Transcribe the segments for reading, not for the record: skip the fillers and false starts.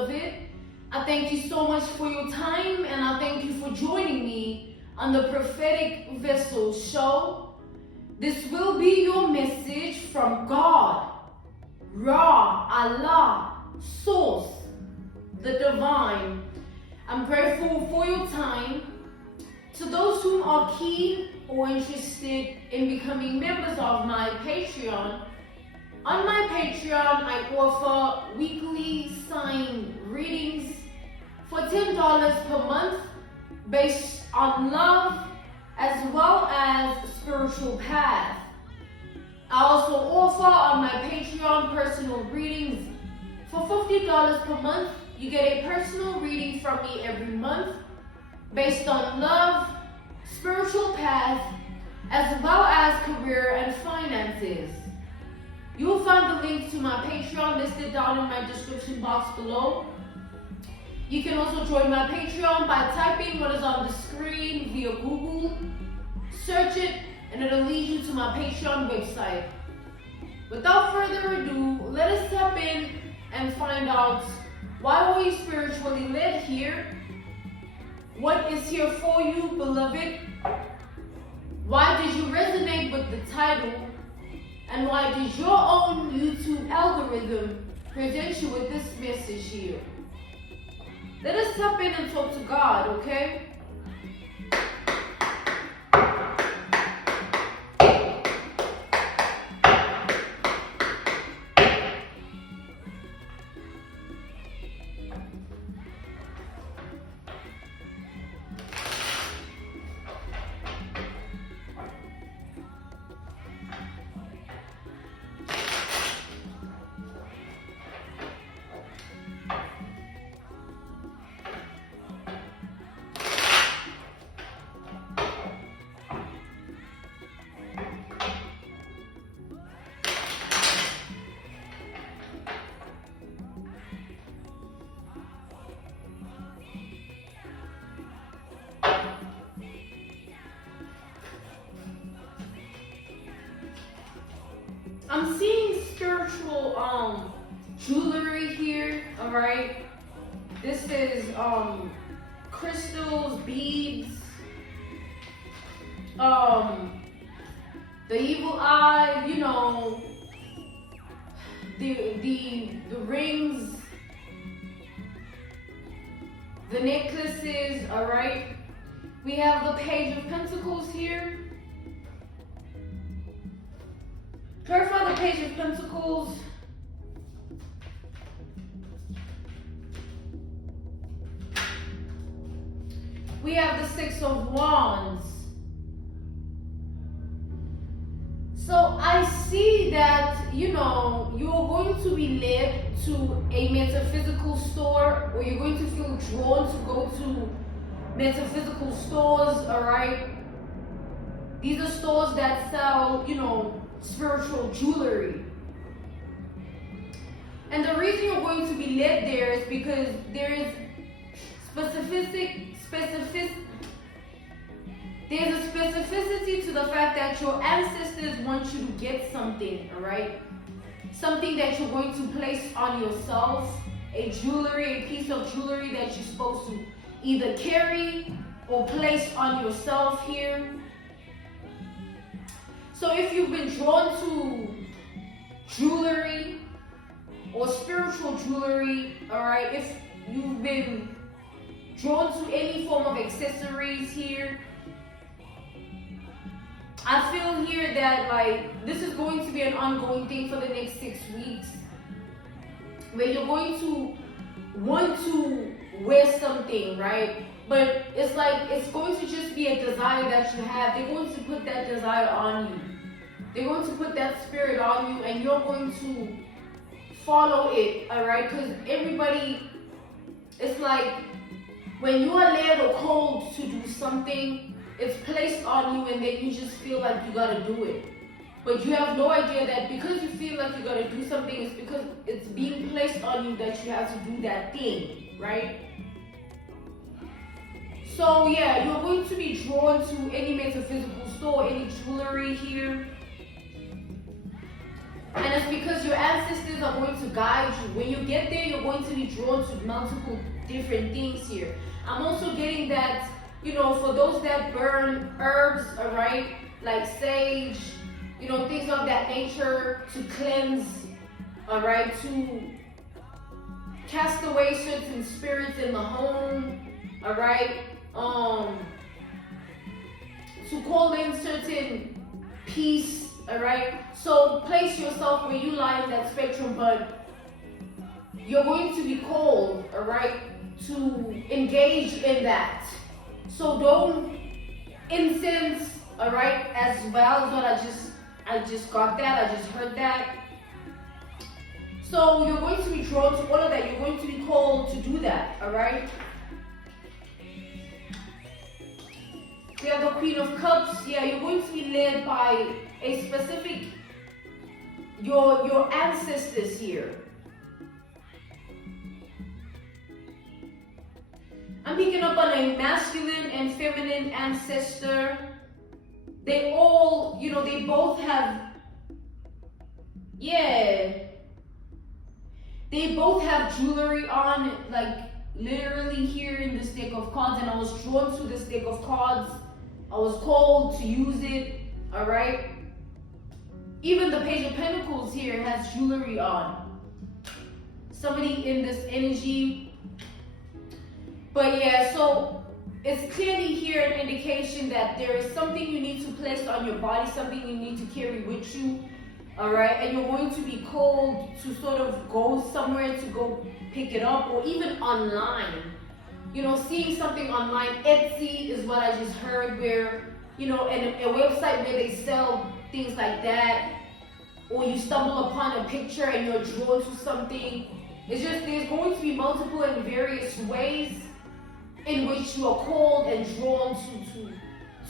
beloved. I thank you so much for your time, and I thank you for joining me on the Prophetic Vessel Show. This will be your message from God, Ra, Allah, Source, the Divine. I'm grateful for your time. To those who are keen or interested in becoming members of my Patreon, on my Patreon, I offer weekly sign readings for $10 per month based on love as well as spiritual path. I also offer on my Patreon personal readings for $50 per month. You get a personal reading from me every month based on love, spiritual path, as well as career and finances. You will find the link to my Patreon listed down in my description box below. You can also join my Patreon by typing what is on the screen via Google. Search it and it'll lead you to my Patreon website. Without further ado, let us tap in and find out why are we spiritually led here? What is here for you, beloved? Why did you resonate with the title? And why did your own YouTube algorithm present you with this message here? Let us tap in and talk to God, okay? I'm seeing spiritual jewelry here, alright? This is crystals, beads, the evil eye, you know, the rings, the necklaces, alright? We have the Page of Pentacles here. Clarify the Page of Pentacles. We have the Six of Wands. So I see that, you know, you're going to be led to a metaphysical store, or you're going to feel drawn to go to metaphysical stores, alright? These are stores that sell, you know, spiritual jewelry. And the reason you're going to be led there is because there is there's a specificity to the fact that your ancestors want you to get something, alright? Something that you're going to place on yourself, a piece of jewelry that you're supposed to either carry or place on yourself here. So if you've been drawn to jewelry or spiritual jewelry, alright, if you've been drawn to any form of accessories here, I feel here that like this is going to be an ongoing thing for the next 6 weeks, where you're going to want to wear something, right? But it's like it's going to just be a desire that you have. They're going to put that desire on you. They're going to put that spirit on you, and you're going to follow it, alright? Because everybody, it's like when you are led or called to do something, it's placed on you, and then you just feel like you gotta do it. But you have no idea that because you feel like you gotta do something, it's because it's being placed on you that you have to do that thing, right? So yeah, you're going to be drawn to any metaphysical store, any jewelry here. And it's because your ancestors are going to guide you. When you get there, you're going going to be drawn to multiple different things here. I'm also getting that, you know, for those that burn herbs, all right, like sage, you know, things of that nature, to cleanse, all right, to cast away certain spirits in the home, all right, to call in certain peace, all right. So place yourself where you lie in that spectrum, but you're going to be called, all right, to engage in that. So don't incense, all right, as well as what I just got that, I just heard that. So you're going to be drawn to all of that. You're going to be called to do that, all right? We have the Queen of Cups. Yeah, you're going to be led by a specific, your ancestors here. I'm picking up on a masculine and feminine ancestor. They all, you know, they both have, yeah, they both have jewelry on, like literally here in this deck of cards, and I was drawn to this deck of cards. I was called to use it, all right? Even the Page of Pentacles here has jewelry on. Somebody in this energy. But yeah, so it's clearly here an indication that there is something you need to place on your body, something you need to carry with you, all right? And you're going to be called to sort of go somewhere to go pick it up, or even online. You know, seeing something online, Etsy is what I just heard, where, you know, a website where they sell things like that, or you stumble upon a picture and you're drawn to something. It's just, there's going to be multiple and various ways in which you are called and drawn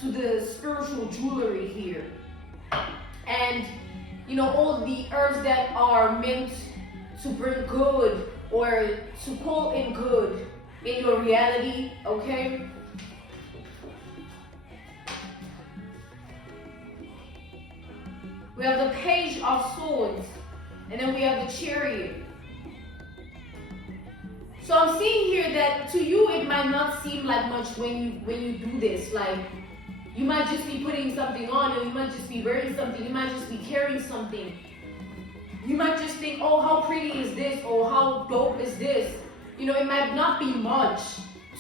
to the spiritual jewelry here. And, you know, all the herbs that are meant to bring good or to call in good in your reality, okay? We have the Page of Swords, and then we have the Chariot. So I'm seeing here that to you it might not seem like much when you do this. Like, you might just be putting something on, or you might just be wearing something, you might just be carrying something. You might just think, oh, how pretty is this, or how dope is this? You know, it might not be much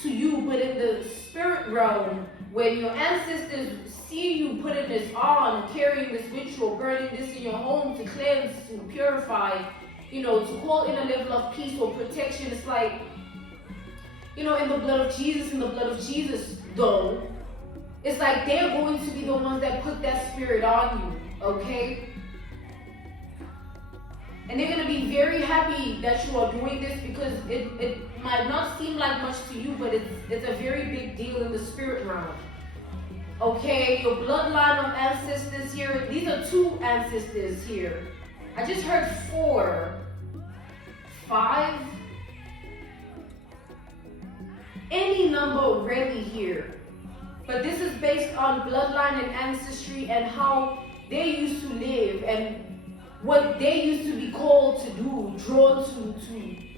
to you, but in the spirit realm, when your ancestors see you putting this on, carrying this ritual, burning this in your home to cleanse, to purify, you know, to call in a level of peace or protection, it's like, you know, in the blood of Jesus, though, it's like they're going to be the ones that put that spirit on you, okay? And they're going to be very happy that you are doing this, because it might not seem like much to you, but it's a very big deal in the spirit realm. Okay, your bloodline of ancestors here. These are 2 ancestors here. I just heard 4, 5. Any number really here. But this is based on bloodline and ancestry and how they used to live and what they used to be called to do, drawn to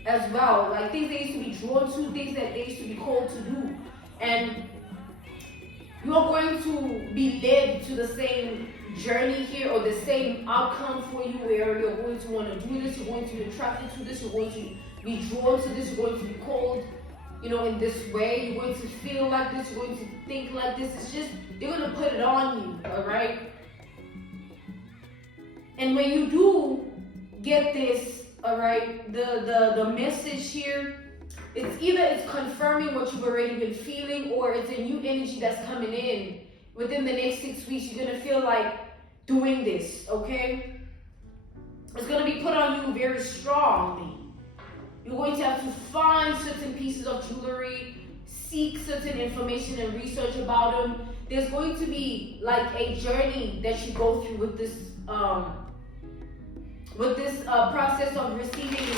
as well. Like things they used to be drawn to, things that they used to be called to do. And you're going to be led to the same journey here, or the same outcome for you, where you're going to want to do this, you're going to be attracted to this, you're going to be drawn to this, you're going to be called, you know, in this way, you're going to feel like this, you're going to think like this. It's just, they're going to put it on you, all right? And when you do get this, all right, the message here, it's either it's confirming what you've already been feeling, or it's a new energy that's coming in. Within the next 6 weeks, you're going to feel like doing this, okay? It's going to be put on you very strongly. You're going to have to find certain pieces of jewelry, seek certain information and research about them. There's going to be like a journey that you go through with this process of receiving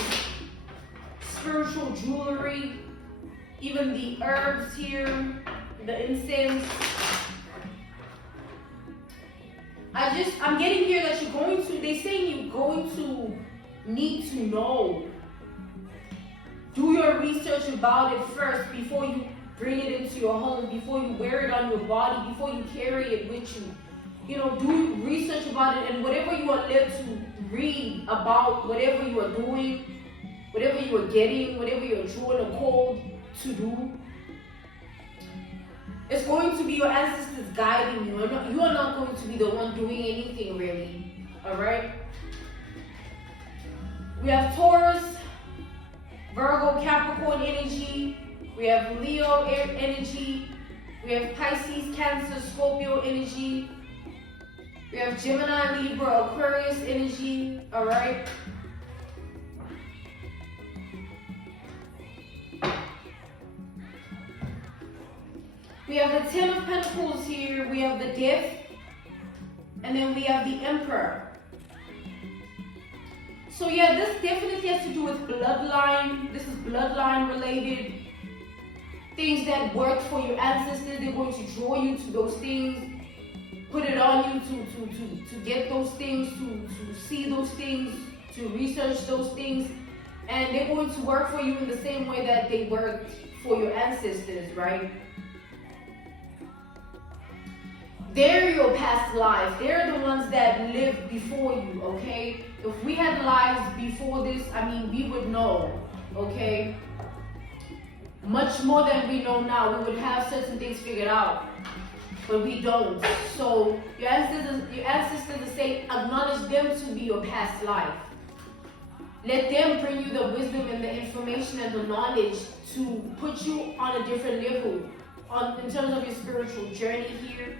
spiritual jewelry, even the herbs here, the incense. I'm getting here that they're saying you're going to need to know do your research about it first before you bring it into your home, before you wear it on your body, before you carry it with you. You know, do research about it, and whatever you are led to read about, whatever you are doing, whatever you are getting, whatever you're drawing a call to do, it's going to be your ancestors guiding you. You are not going to be the one doing anything really. Alright? We have Taurus, Virgo, Capricorn energy. We have Leo energy. We have Pisces, Cancer, Scorpio energy. We have Gemini, Libra, Aquarius energy. Alright? We have the Ten of Pentacles here. We have the Death. And then we have the Emperor. So yeah, this definitely has to do with bloodline. This is bloodline related. Things that worked for your ancestors, they're going to draw you to those things. Put it on you to get those things, to see those things, to research those things. And they're going to work for you in the same way that they worked for your ancestors, right? They're your past lives. They're the ones that lived before you, okay? If we had lives before this, I mean, we would know, okay? Much more than we know now. We would have certain things figured out, but we don't. So your ancestors say, acknowledge them to be your past life. Let them bring you the wisdom and the information and the knowledge to put you on a different level in terms of your spiritual journey here.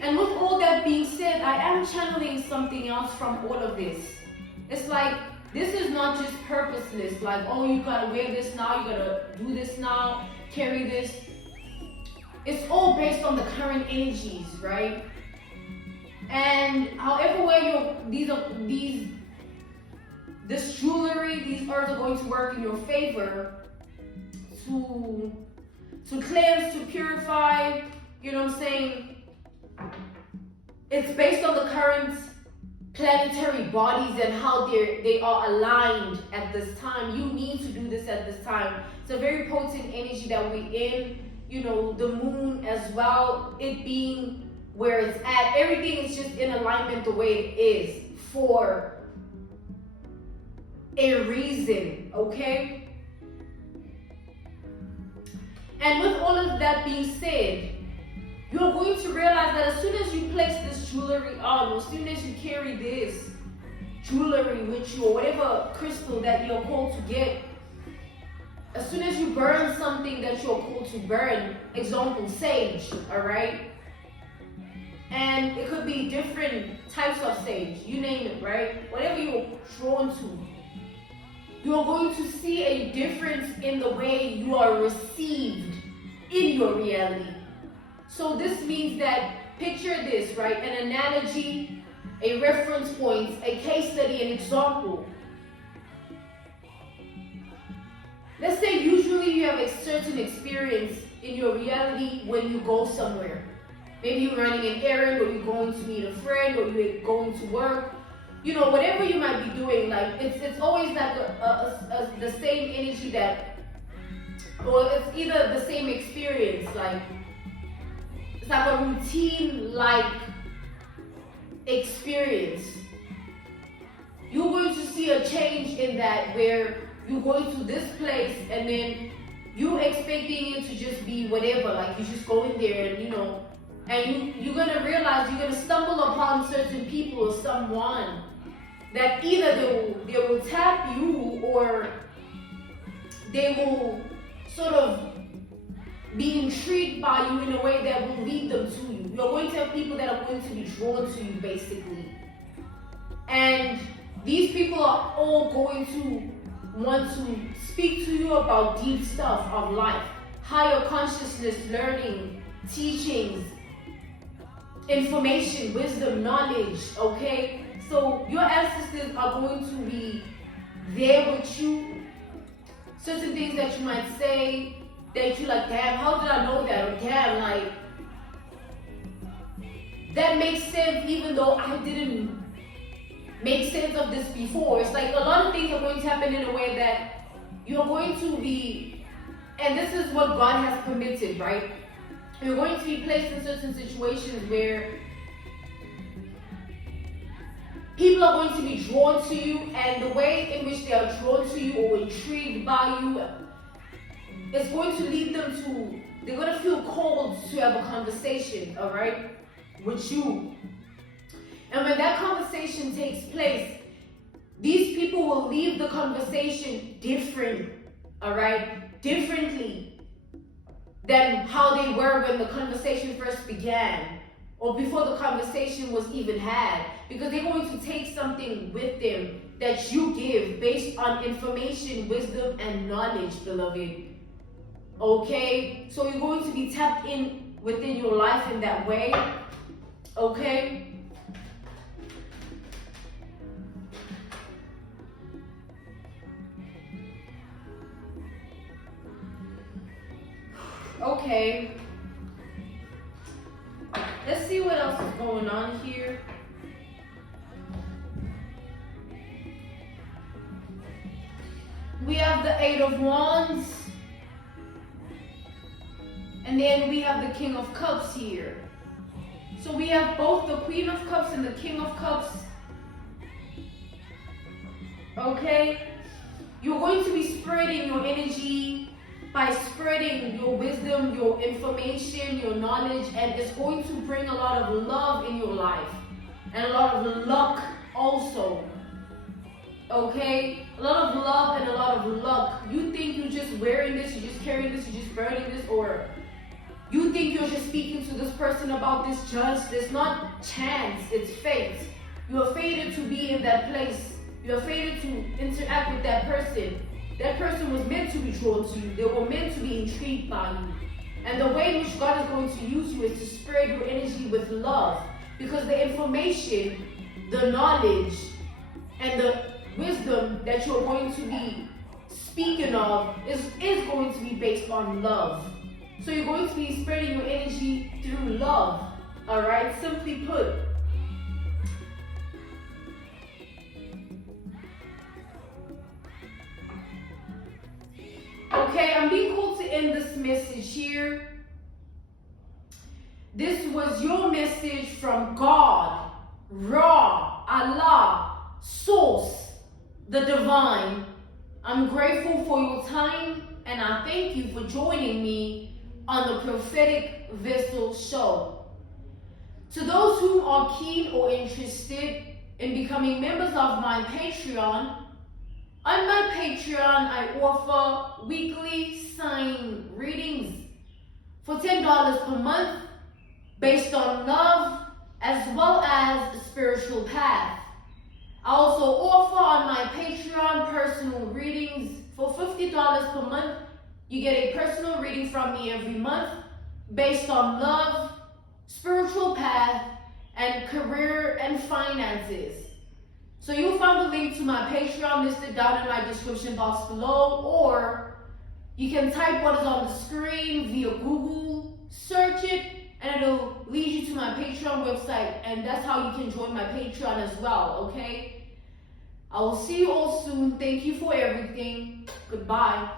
And with all that being said, I am channeling something else from all of this. It's like, this is not just purposeless, like, oh, you gotta wear this now, you gotta do this now, carry this. It's all based on the current energies, right? And however way this jewelry, these herbs are going to work in your favor to cleanse, to purify, you know what I'm saying? It's based on the current planetary bodies and how they are aligned at this time. You need to do this at this time. It's a very potent energy that we're in. You know, the moon as well, it being where it's at. Everything is just in alignment the way it is for a reason, okay? And with all of that being said, you're going to realize that as soon as you place this jewelry on, or as soon as you carry this jewelry with you, or whatever crystal that you're called to get, as soon as you burn something that you're called to burn, example, sage, alright? And it could be different types of sage, you name it, right? Whatever you're drawn to, you're going to see a difference in the way you are received in your reality. So this means that, picture this, right? An analogy, a reference point, a case study, an example. Let's say usually you have a certain experience in your reality when you go somewhere. Maybe you're running an errand, or you're going to meet a friend, or you're going to work. You know, whatever you might be doing, like it's always like the same energy that, or it's either the same experience, like it's like a routine-like experience. You're going to see a change in that, where you're going to this place and then you're expecting it to just be whatever, like you just go in there and, you know, and you're going to realize you're going to stumble upon certain people or someone that either they will tap you, or they will sort of be intrigued by you in a way that will lead them to you. You're going to have people that are going to be drawn to you, basically. And these people are all going to want to speak to you about deep stuff of life, higher consciousness, learning, teachings, information, wisdom, knowledge, okay? So your ancestors are going to be there with you. Certain things that you might say, that you like, damn, how did I know that? Or damn, like, that makes sense even though I didn't make sense of this before. It's like a lot of things are going to happen in a way that you're going to be, and this is what God has permitted, right? You're going to be placed in certain situations where people are going to be drawn to you, and the way in which they are drawn to you or intrigued by you is going to lead them to, they're going to feel called to have a conversation, all right, with you. And when that conversation takes place, these people will leave the conversation different, all right, differently than how they were when the conversation first began or before the conversation was even had, because they're going to take something with them that you give based on information, wisdom, and knowledge, beloved. Okay? So you're going to be tapped in within your life in that way. Okay? Okay. Let's see what else is going on here. We have the Eight of Wands. And then we have the King of Cups here. So we have both the Queen of Cups and the King of Cups. Okay? You're going to be spreading your energy by spreading your wisdom, your information, your knowledge, and it's going to bring a lot of love in your life and a lot of luck also. Okay? A lot of love and a lot of luck. You think you're just wearing this, you're just carrying this, you're just burning this, or you think you're just speaking to this person about this just. It's not chance, it's fate. You are fated to be in that place. You are fated to interact with that person. That person was meant to be drawn to you. They were meant to be intrigued by you. And the way in which God is going to use you is to spread your energy with love. Because the information, the knowledge, and the wisdom that you're going to be speaking of is going to be based on love. So you're going to be spreading your energy through love. Alright? Simply put. Okay, I'm being called to end this message here. This was your message from God, Ra, Allah, Source, the Divine. I'm grateful for your time, and I thank you for joining me on the Prophetic Vessel Show. To those who are keen or interested in becoming members of my Patreon, on my Patreon, I offer weekly sign readings for $10 per month based on love as well as the spiritual path. I also offer on my Patreon personal readings for $50 per month. You get a personal reading from me every month based on love, spiritual path, and career and finances. So you'll find the link to my Patreon listed down in my description box below, or you can type what is on the screen via Google, search it, and it'll lead you to my Patreon website, and that's how you can join my Patreon as well, okay? I will see you all soon. Thank you for everything. Goodbye.